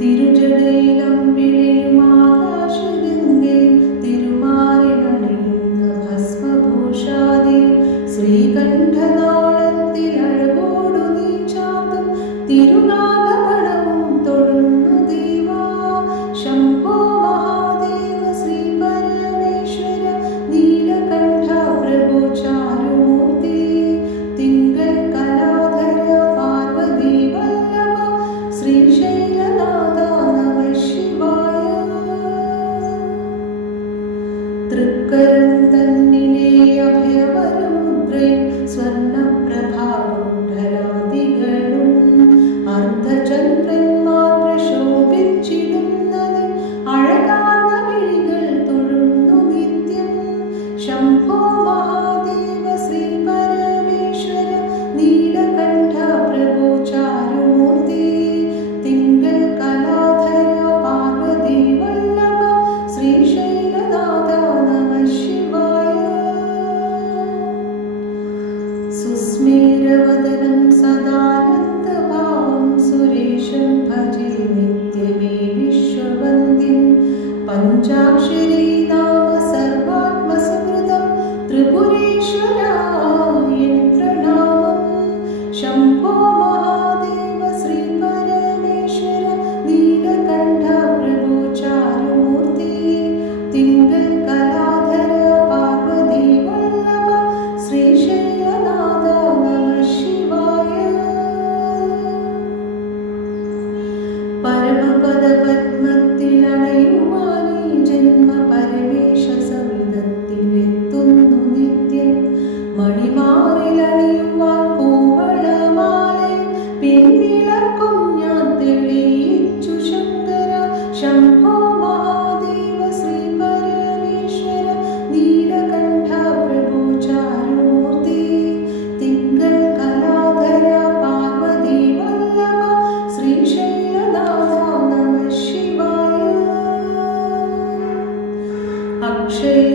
തിരുജടയിലമ്പിളിയും ആകാശഗംഗയും തിരുമാറിലണിയുന്ന ഭസ്മഭൂഷാദിയും ശ്രീകണ്ഠനാളത്തിൽ അഴകോടു നീ ചാർത്തും തിരുനാഗമണവും തൊഴുന്നു ദേവാ. ശംഭോ മഹാദേവ ശ്രീ പരമേശ്വര നീലകണ്ഠ പ്രഭു ചാരുമൂർത്തി തിങ്കൾ കലാധര പാർവതി വല്ലഭ ശ്രീശൈലനാഥ നമഃ ശിവായ. തൃക്കരം തന്നിലെ അഭയവരമുദ്രയും സ്വർണപ്രഭാകുണ്ഠലാദികളും അർദ്ധചന്ദ്രന്മാർ പ്രശോഭിച്ചിടുന്നതിൽ അഴകാർന്ന വിഴികൾ തൊഴുന്നു നിത്യം. ശംഭോ മഹാദേവ ശ്രീ പരമേശ്വര നീലകണ്ഠ പ്രഭു ചാരുമൂർത്തി തിങ്കൾ കലാധര പാർവതി വല്ലഭ ശ്രീശൈലനാഥ നമഃ ശിവായ. സുസ്മേരവദനം സദാനന്ദഭാവം സുരേശം ഭജേ നിത്യമേ വിശ്വവന്ദിം. പഞ്ചാക്ഷരീ നാമ സർവാത്മസുകൃതം ത്രിപുരേശ്വരായ പ്രണാമം. ശംഭോ മഹാദേവ ശ്രീ പരമേശ്വര നീലകണ്ഠ പ്രഭു ചാരുമൂർത്തി തിങ്കൾ കലാധര പാർവതി വല്ലഭ ശ്രീശൈലനാഥ നമഃ ശിവായ. പരമപദപദ്മത്തിലണയുവാനീ ജന്മ പരമേശ സവിധത്തിലെത്തുന്നു നിത്യം. മണിമാറിലണിയുവാൻ പൂവളമാലയും പിൻവിളക്കും ഞാൻ തെളിയിച്ചു ശങ്കര. ശംഭോ മഹാദേവ ശ്രീ പരമേശ്വര നീലകണ്ഠ പ്രഭു ചാരുമൂർത്തി തിങ്കൾ കലാധര പാർവതി വല്ലഭ ശ്രീശൈലനാഥ നമഃ ശിവായ. അക്ഷയ